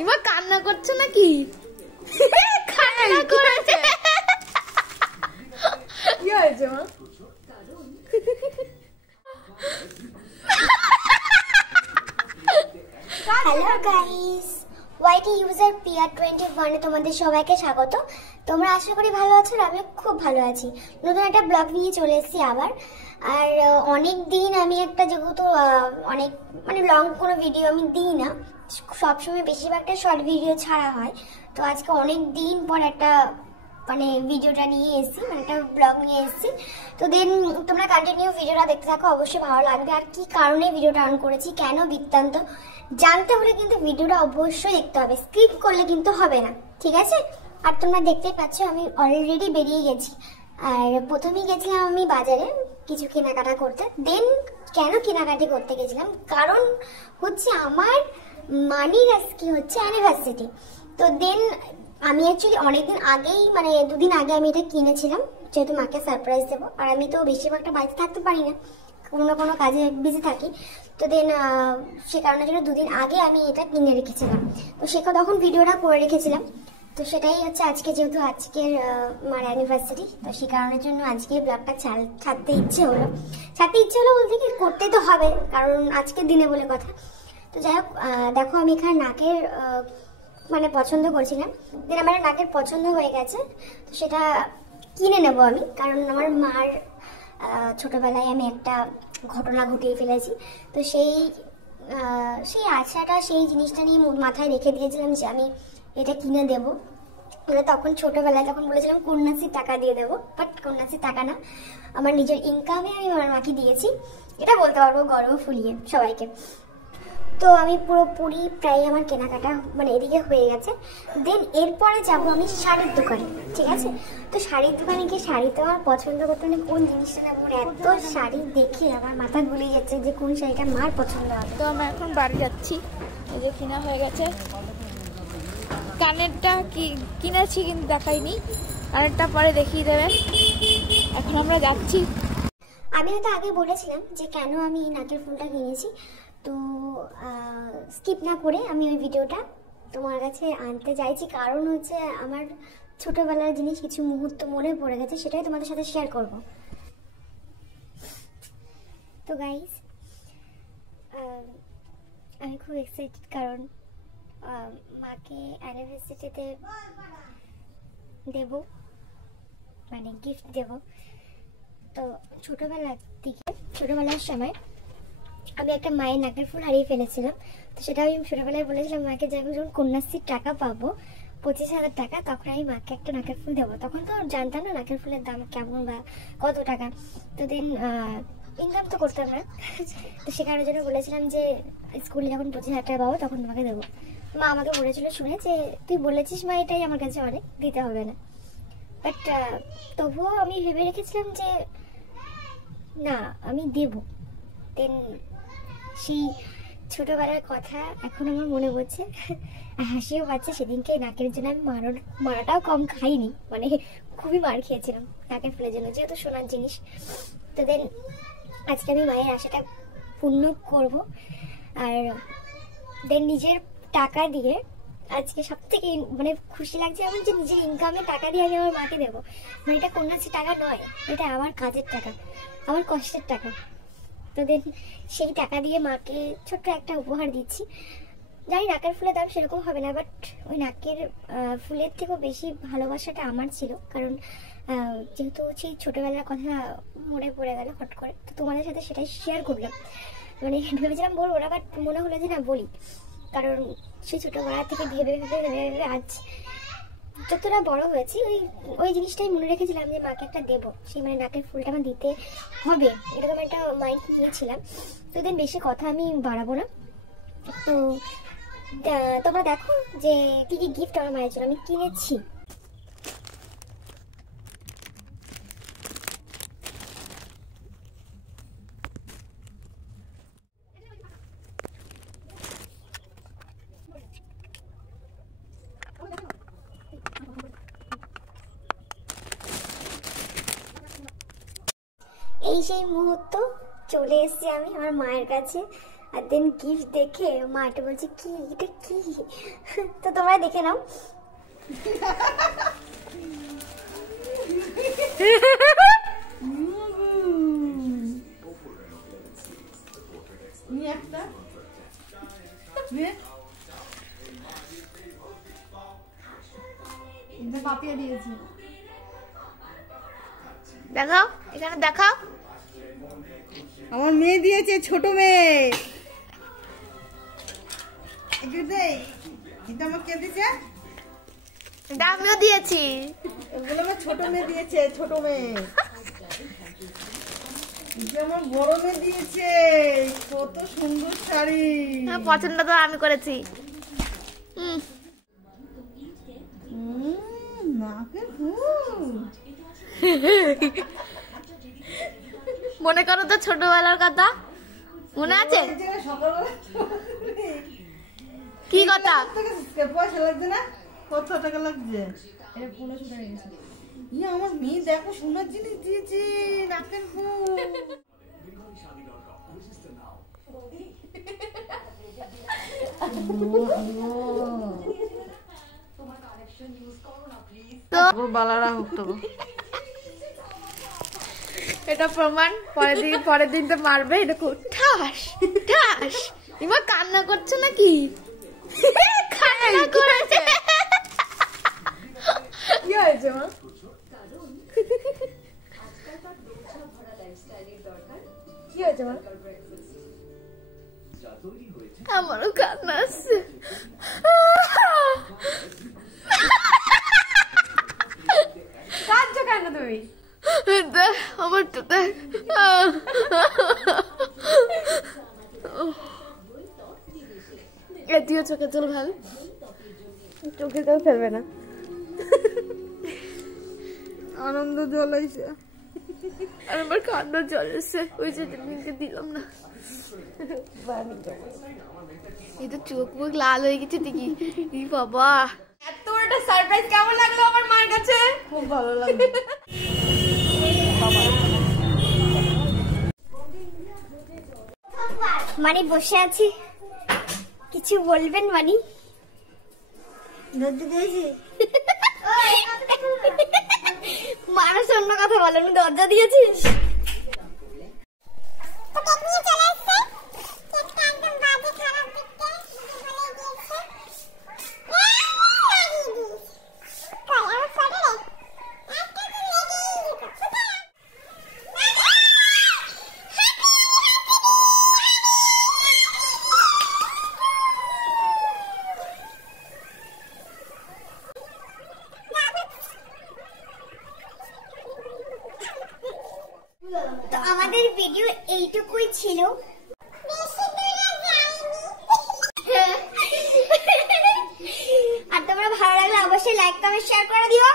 এবার কান্না করছে নাকি? কান্না করছে। কি হয়েছে মা? হ্যালো গাইস, ওয়াইটি ইউজার PR21 এ তোমাদের সবাইকে স্বাগত। তোমরা আশা করি ভালো আছো, আর আমি খুব ভালো আছি। নতুন একটা ব্লগ নিয়ে চলে এসেছি আবার। আর অনেক দিন আমি একটা, যেহেতু অনেক মানে লং কোনো ভিডিও আমি দিই না, সবসময় বেশিরভাগটা শর্ট ভিডিও ছাড়া হয়। তো আজকে অনেক দিন পর একটা মানে ভিডিওটা নিয়ে এসেছি, মানে একটা ব্লগ নিয়ে এসেছি। তো দেন তোমরা কন্টিনিউ ভিডিওটা দেখতে থাকো, অবশ্যই ভালো লাগবে। আর কি কারণে ভিডিওটা অন করেছি, কেন বৃত্তান্ত জানতে হলে কিন্তু ভিডিওটা অবশ্যই দেখতে হবে, স্কিপ করলে কিন্তু হবে না, ঠিক আছে? আর তোমরা দেখতেই পাচ্ছ আমি অলরেডি বেরিয়ে গেছি। আর প্রথমেই গেছিলাম আমি বাজারে কিছু কেনাকাটা করতে। দেন কেন কেনাকাটি করতে গেছিলাম, কারণ হচ্ছে আমার মানির আজকে হচ্ছে অ্যানিভার্সারি। তো দেন আমি অ্যাকচুয়ালি অনেকদিন আগেই, মানে দুদিন আগে আমি এটা কিনেছিলাম, যেহেতু মাকে সারপ্রাইজ দেবো। আর আমি তো বেশিরভাগটা বাড়িতে থাকতে পারি না, কোনো না কোনো কাজে বিজি থাকি। তো দেন সে কারণের জন্য দুদিন আগে আমি এটা কিনে রেখেছিলাম। তো সেটা তখন ভিডিওটা করে রেখেছিলাম। তো সেটাই হচ্ছে আজকে, যেহেতু আজকের মার অ্যানিভার্সারি, তো সেই কারণের জন্য আজকে ব্লগটা ছাড়তে ইচ্ছে হলো বলতে কি, করতে তো হবে, কারণ আজকের দিনে বলে কথা। তো যাই হোক, দেখো আমি এখানে নাকের মানে পছন্দ করছিলাম। দেন আমার নাকের পছন্দ হয়ে গেছে, তো সেটা কিনে নেব আমি। কারণ আমার মার ছোটবেলায় আমি একটা ঘটনা ঘটিয়ে ফেলেছি। তো সেই আশাটা, সেই জিনিসটা নিয়ে মাথায় রেখে দিয়েছিলাম যে আমি এটা কিনে দেবো। মানে তখন ছোটবেলায় তখন বলেছিলাম কন্যাশ্রীর টাকা দিয়ে দেবো, বাট কন্যাশ্রীর টাকা না, আমার নিজের ইনকামে আমি আমার মাকে দিয়েছি, এটা বলতে পারবো গর্ব ফুলিয়ে সবাইকে। তো আমি পুরোপুরি প্রায় আমার কেনাকাটা মানে এদিকে হয়ে গেছে। দেন এরপরে যাব আমি শাড়ির দোকানে, ঠিক আছে? তো শাড়ির দোকানে গিয়ে শাড়ি তো আমার পছন্দ করতে, মানে কোন জিনিসটা নেবো, এত শাড়ি দেখে আমার মাথা গুলিয়ে যাচ্ছে যে কোন শাড়িটা মার পছন্দ হবে। তো আমরা এখন বাড়ি যাচ্ছি, এই যে কেনা হয়ে গেছে। কানেরটা কিনেছি কিন্তু দেখাইনি, কানেরটা পরে দেখিয়ে দেবে। এখন আমরা যাচ্ছি। আমি হয়তো আগে বলেছিলাম যে কেন আমি নাকের ফুলটা কিনেছি, তো স্কিপ না করে আমি ওই ভিডিওটা তোমার কাছে আনতে চাইছি। কারণ হচ্ছে আমার ছোটবেলার জিনিস কিছু মুহূর্ত মনে পড়ে গেছে, সেটাই তোমাদের সাথে শেয়ার করব। তো গাইস, আমি খুব এক্সাইটেড, কারণ মাকে অ্যানিভার্সারিতে দেব, মানে গিফট দেব। তো ছোটবেলার সময় আমি একটা মায়ের নাকের ফুল হারিয়ে ফেলেছিলাম। তো সেটা আমি ছোটবেলায় বলেছিলাম মাকে যে আমি যখন কন্যাশ্রীর টাকা পাবো 25,000 টাকা, তখন আমি মাকে একটা নাকের ফুল দেবো। তখন তো জানতাম না নাকের ফুলের দাম কেমন বা কত টাকা। তো দেন ইনকাম তো করতাম না, তো সেখানের জন্য বলেছিলাম যে স্কুলে যখন 25,000 টাকা পাবো তখন তোমাকে দেবো। মা আমাকে বলেছিল শুনে যে তুই বলেছিস মা, এটাই আমার কাছে অনেক, দিতে হবে না। বাট তবুও আমি ভেবে রেখেছিলাম যে না, আমি দেব। দেন সেই ছোটবেলার কথা এখন আমার মনে পড়ছে, হাসিও পাচ্ছে। সেদিনকে নাকের জন্য আমি মারাটাও কম খাইনি, মানে খুবই মার খেয়েছিলাম নাকের ফুলের জন্য, যেহেতু সোনার জিনিস। তো দেন আজকে আমি মায়ের আশাটা পূর্ণ করব। আর দেন নিজের টাকা দিয়ে আজকে সব থেকে মানে খুশি লাগছে আমার, যে নিজের ইনকামের টাকা দিয়ে আমি আমার মাকে দেবো। মানে এটা কন্যাশ্রী টাকা নয়, এটা আমার কাজের টাকা, আমার কষ্টের টাকা। তো দেন সেই টাকা দিয়ে মাকে ছোট্ট একটা উপহার দিচ্ছি। জানি নাকের ফুলের দাম সেরকম হবে না, বাট ওই নাকের ফুলের থেকেও বেশি ভালোবাসাটা আমার ছিল। কারণ যেহেতু সেই ছোটোবেলার কথা মনে পড়ে গেল হট করে, তো তোমাদের সাথে সেটাই শেয়ার করলাম। মানে ভেবেছিলাম বলবো না, বাট মনে হলো যে না বলি। কারণ সেই ছোটোবেলা থেকে ভেবে আজ যতটা বড় হয়েছি ওই জিনিসটাই মনে রেখেছিলাম যে মাকে একটা দেবো, সেই মানে নাকের ফুলটা আমার দিতে হবে, এরকম একটা মাইন্ড নিয়েছিলাম। তো দেন বেশি কথা আমি বাড়াবো না। তো তোমরা দেখো যে কি কি গিফট আমার মায়ের জন্য আমি কিনেছি। এই সেই মুহূর্ত, চলে এসেছি আমি আমার মায়ের কাছে। আর দেন গিফট দেখে মা এটা বলছে কি এটা কি, তো তোমরা দেখে নাও। দেখাও, এখানে দেখাও। আমার মেয়ে দিয়েছে, ছোট মেয়ে। এটা আমার কে দিয়েছে? এটা আমিও দিয়েছি। এগুলো আমার ছোট মেয়ে দিয়েছে, ছোট মেয়ে। এটা আমার বড় মেয়ে দিয়েছে। কত সুন্দর শাড়ি। পছন্দ তো আমি করেছি। নাকের ফুল। মনে করো তো ছোটবেলার কথা, মনে আছে? কি কথা? পয়সা লাগছে না? কত টাকা লাগছে? আমার মেয়ে দেখো সোনার জিনিস দিয়েছে, নাকের ফুল। বালারা হোক তো। এটা প্রমাণ। পরের দিন তো মারবে। এটা ঠাস ঠাস। ইমা কান্না করছে নাকি? কান্না করেছে। কি হয়েছে মা? কি হয়েছে মা? আমারও কান্না আসছে। কাঁদছো কেন তুমি? আমার তো এদিও চোখে জল ফেল। চোখে জল ফেলবে না। আনন্দ জল আইছে। আর আমার কান্নার জল এসছে। ওই যে মিনকে দিলাম না। এই তো চোখ মুখ লাল হয়ে গেছে দেখি। ই বাবা, এত বড় একটা সারপ্রাইজ কেমন লাগলো আমার মার কাছে? খুব ভালো লাগলো। মানে বসে আছি, কিছু বলবেন? মানে মানুষ অন্য কথা বলে, আমি দরজা দিয়েছিস। তো আমাদের ভিডিও এইটুকুই ছিল। আর তোমরা ভালো লাগলে অবশ্যই লাইক কমেন্ট শেয়ার করে দিও।